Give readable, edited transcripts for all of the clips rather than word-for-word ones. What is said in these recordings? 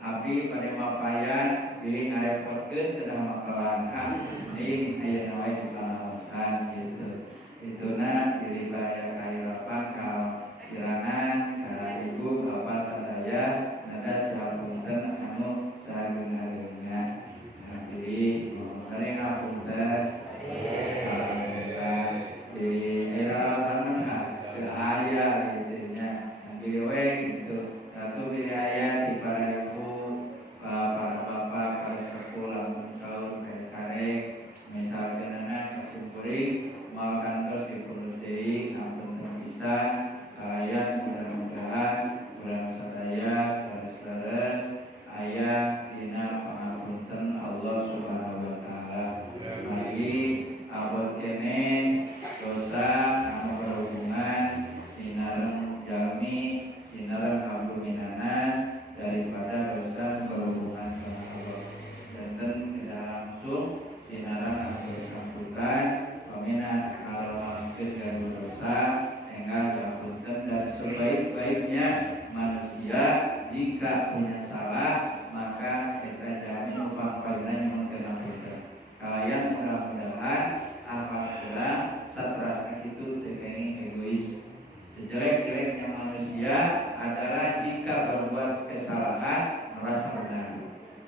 abdi pada mapayan pilih ngarepotkeun kedah makalan ning aya wae di pangawsan gitu. Ituna pilih baya kahilapan ka kirangan ka ibu bapak sadaya nada sapunten anu sageunga-geunga. Nah, pilih mangkali ngapunten. Di era sana ke ayah gitu nya. Pilih we gitu. Satu pilih ayah di para ibu, para bapak, para sepulah sahur kare misalkan anak kuring mal kantor di Purutei ngapunten pisan kalayan mudah-mudahan urang sadaya leres-leres aya dina pangapunten Allah Subhanahu wa taala. Mari abot kene dosa anu berhubungan sinareng jalmi sinareng kabuminana daripada dosa berhubungan dengan Allah. Dan tidak langsung sinareng anu bersangkutan pamina kalau mungkin dosa tinggal diapunten dan sebaik-baiknya manusia jika punya salah maka kita jamin upah paling mungkin apunten. Kalian mudah-mudahan apabila stres itu tekeni egois. Sejelek-jeleknya manusia adalah jika berbuat kesalahan merasa benar.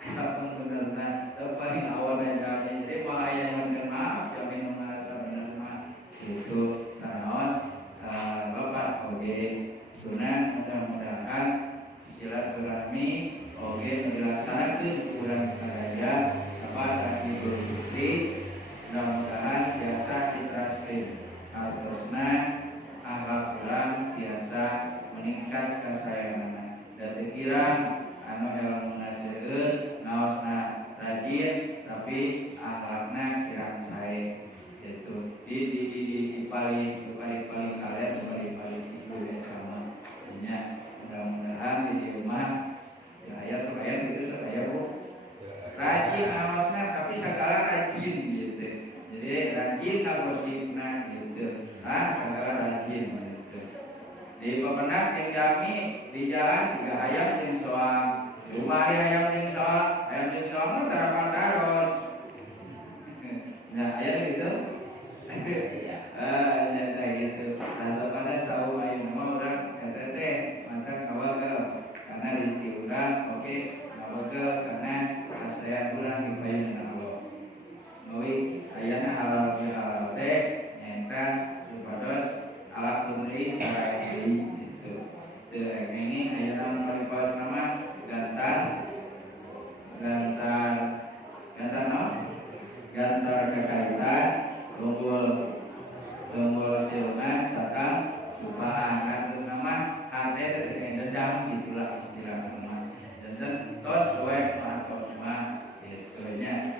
Apapun benar, paling awalnya jamin. Jadi malah yang maaf jamin merasa benar mah itu tanaos lepat oge. Sunnah mudah-mudahan silaturahmi oge dilaksanakeun urang sadaya apa tadi berbukti. Mudah-mudahan biasa diteraskeun terusna akhlak urang biasa meningkat kasayanganna. Dan dikira anu ilmuna seueun naosna rajin tapi akhlakna kirang sae gitu. Di paling kalian paling ibu ya sama. Nya mudah-mudahan di rumah ya supaya gitu supaya Bu rajin amalna tapi segala rajin gitu. Jadi rajin nagosipna gitu. Segala rajin gitu. Di pepenak yang kami di jalan juga hayam jeung soal. Lumari hayam jeung soal mah tarapan taros. Nah, aya gitu. Ya gitu. Atau pada sahu ayeuna mah urang eta teh mantan kawagal karena rezeki urang oke kawagal karena saya urang dipaeun Allah. Meuli ayana halal bihalal teh eta supados ala kumri sae gitu. Teu ini ayana paripos nama gantar kekaitan tunggul siungan sakang supaan atus nama hati dengan dendam itulah istilah nama dan tos we tos mah itunya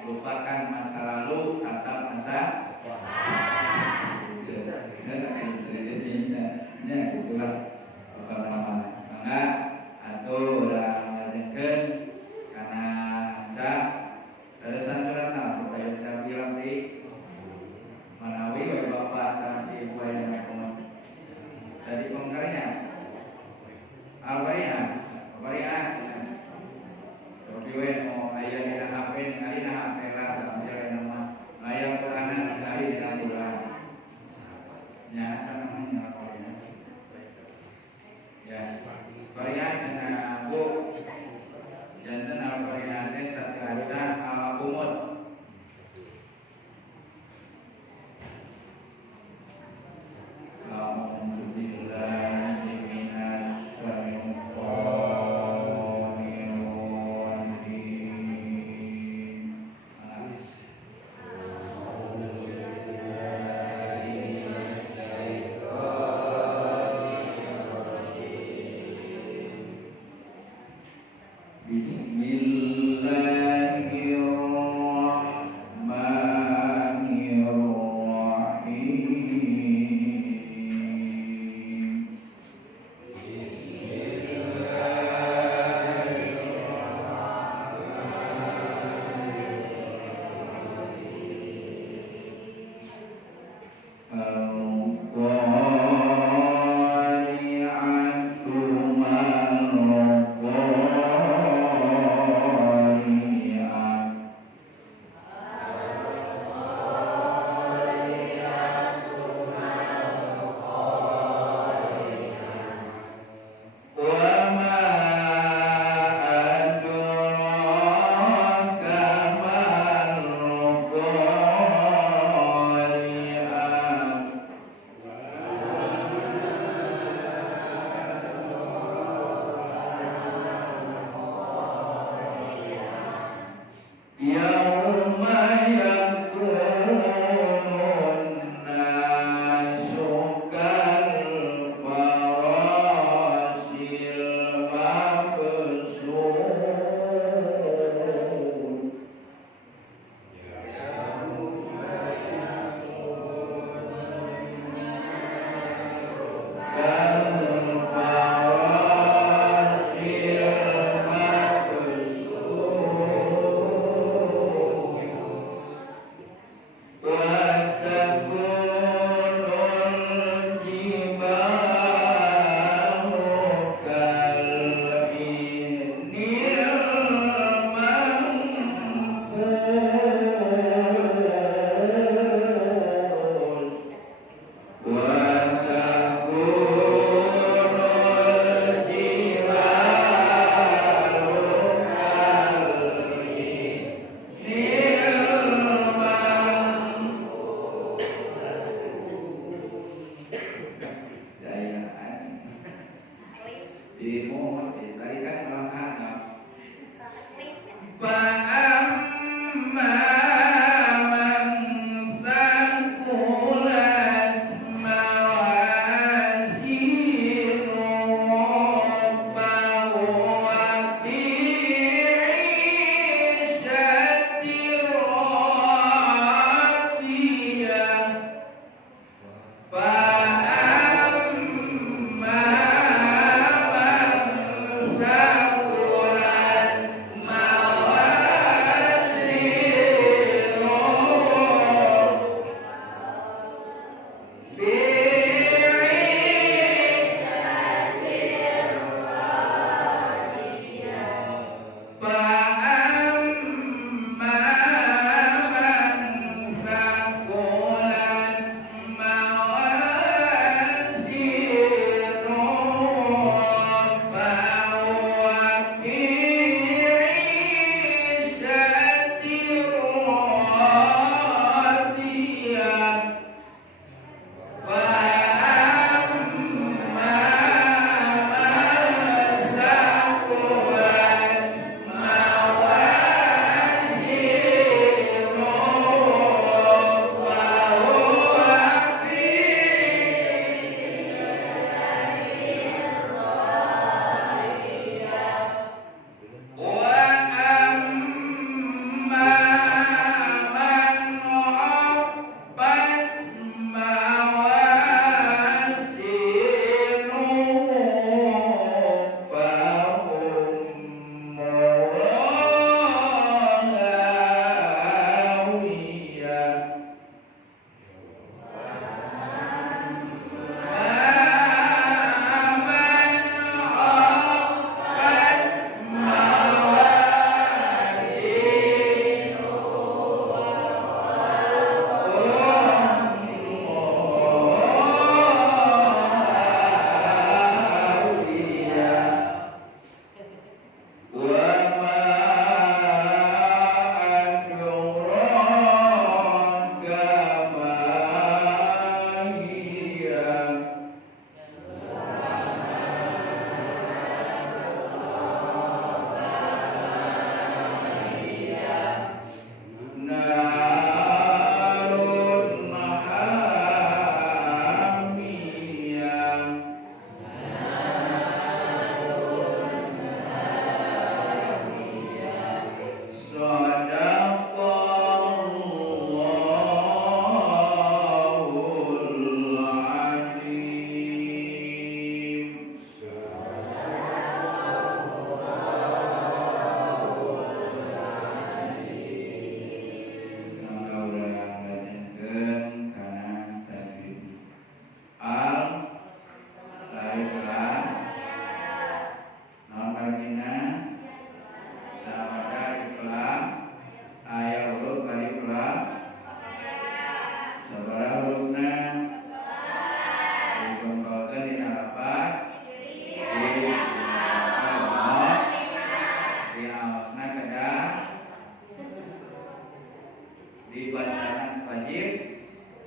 dibacaan wajib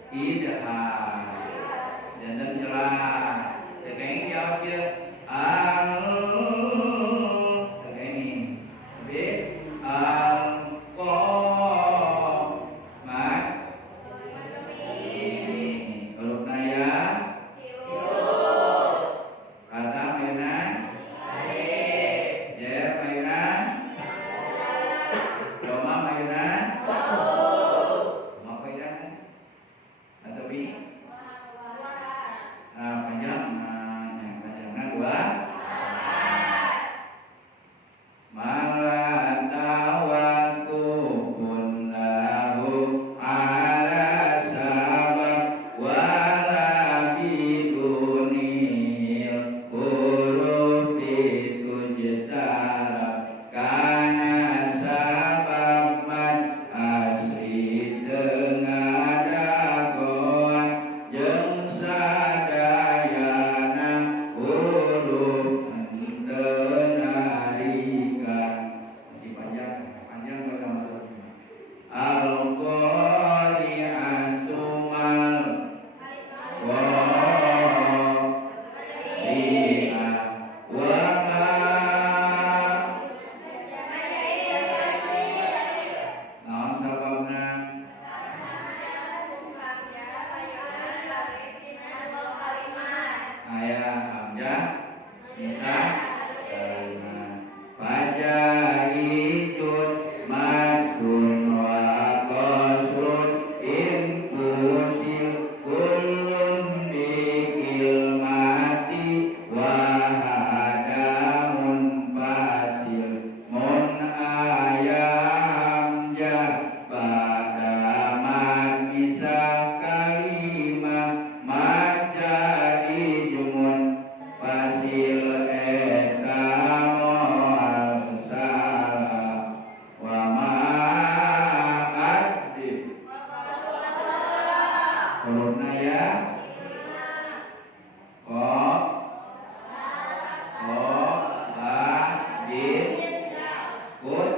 idhar jantan jelas kayak jawab dia kayak ini tapi huruf naya kata mayuna jer mayuna doma mayuna mau pegang atau bi panjangnya dua malah tawaku pun lahu ala sabab wala bidunil huruf itu jetalab karena sabab mat asri dengan dagoan jeung sadayana huruf denarikan masih panjang betul al-qari'atu mal qari'ah wa ma naon sababna aya hamzah bisa kalimat fajahidun madun wa qasrun in kusil kullun bikil mati wa hadamun fasil mun aya hamzah pada mat bisa kalimah mat jadi jumun fasil eta moal salah wa ma'adib huruf naya bid kut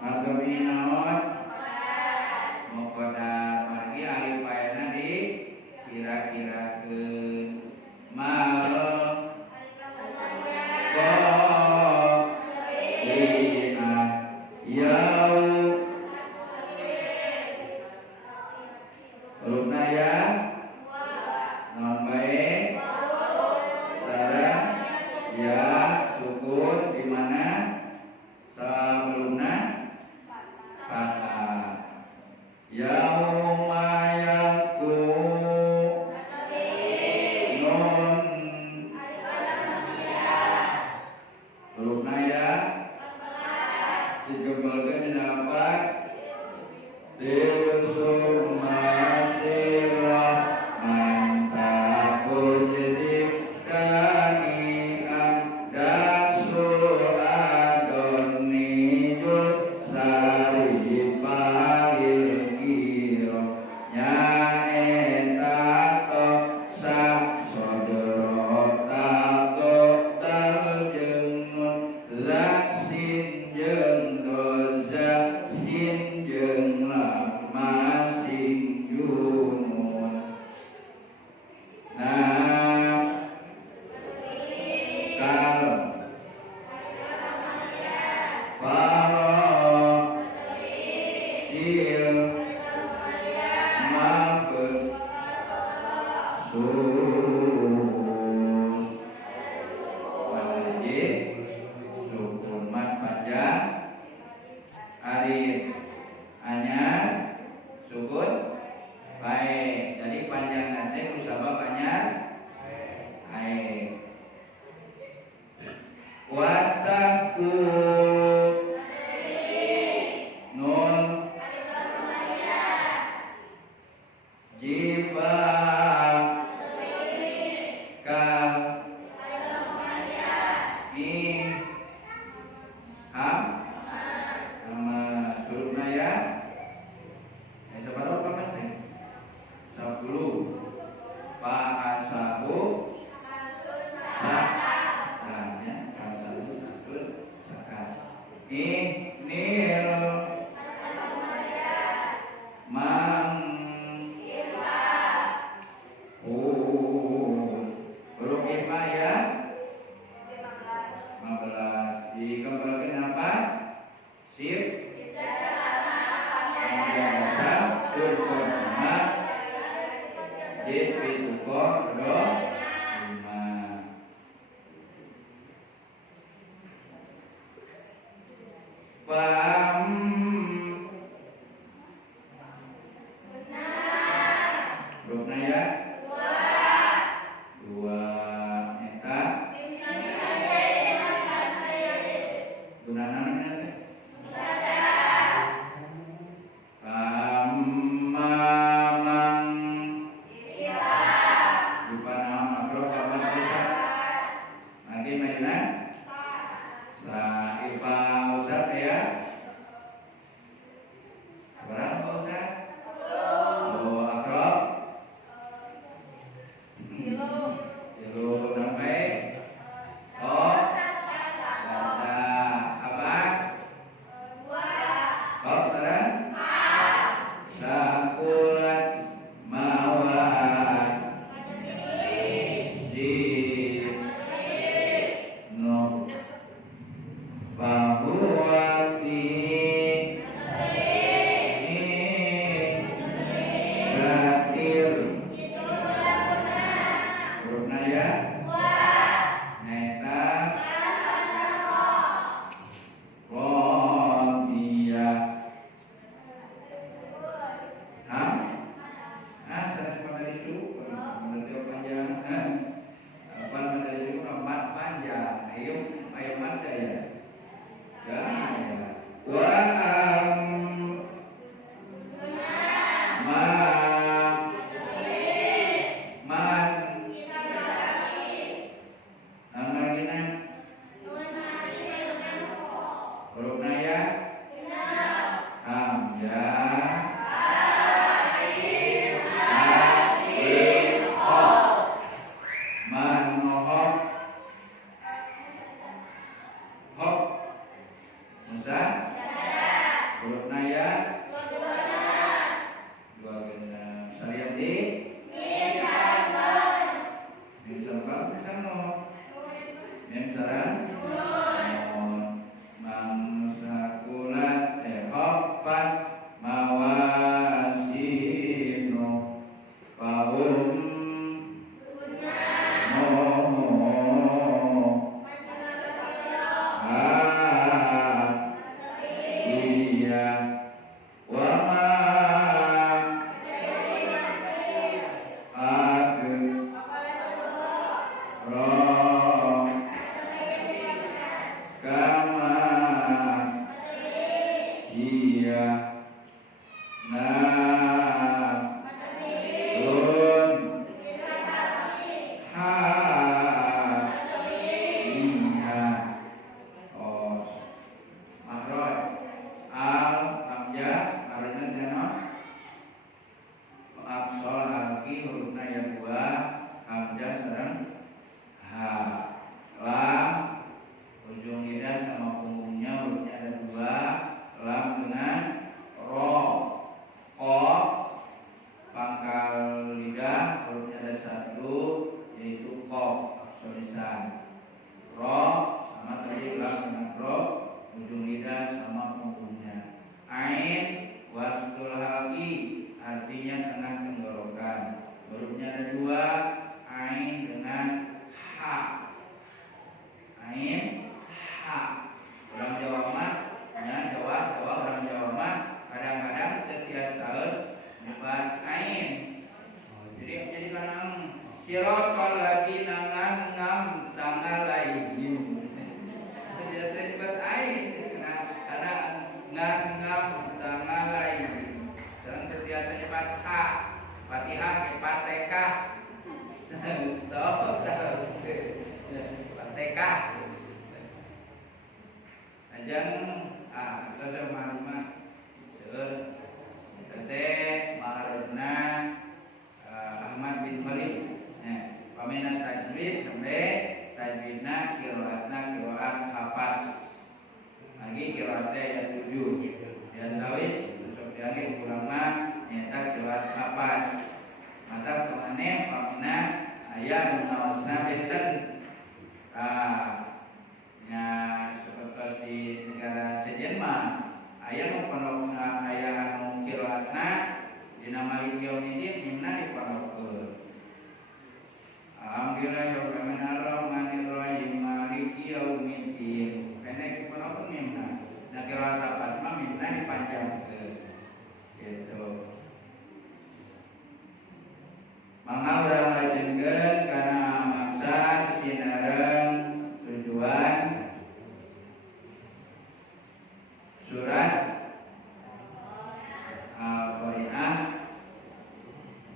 atau minot muqaddar margi alif ayana di kira-kirakeun mal qari'ah yau huruf naya non baik tara ya sukun di mana sebelumnya fathah yauma yakun nun huruf naya digebalkan di dapat Bilsum masirah mantakun jadi kani'an dasul adon nijul sari palil kiro nyaeta to sak sodoro tato tal jengun laksin jeng doza sin jeng lama sing jumun nah kal faro sil mabut sus wajib sukun mat panjang alif anyar sukun baik jadi panjang nanti usabab anyar baik sedekah. Ajang kita sama seueur teh maharna Ahmad bin Khalid. Pamina tajwid sampai tajwidna qiraatna qiraat hafaz. Lagi qiraatnya yang 7. Dan tawis besok dianggap kurangna nyata qiraat hafaz. Mata kemana pamina aya menawasna benten. Nya seperti di negara sejen mah aya nu pondok aya anu qiraatna dina Malik Yaumiddin himna dipondokkeun. Alhamdulillahirrahmanirrahim Maliki Yaumiddin. Kene dipondokkeun himna. Nah qiraat hafaz mah himna dipanjangkeun. Gitu. Mangga urang lajengkeun kana maksud sinareung tujuan surat Al-Qari'ah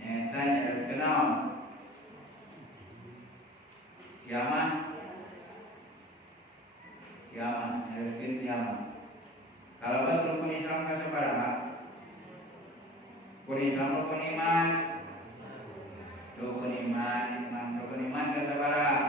nyata nyeruskeun naon? Kiamat. Nyeruskeun kiamat. Kalau buat rukun Islam ka sabaraha? Rukun Islam rukun iman. Rukun iman ka sabaraha?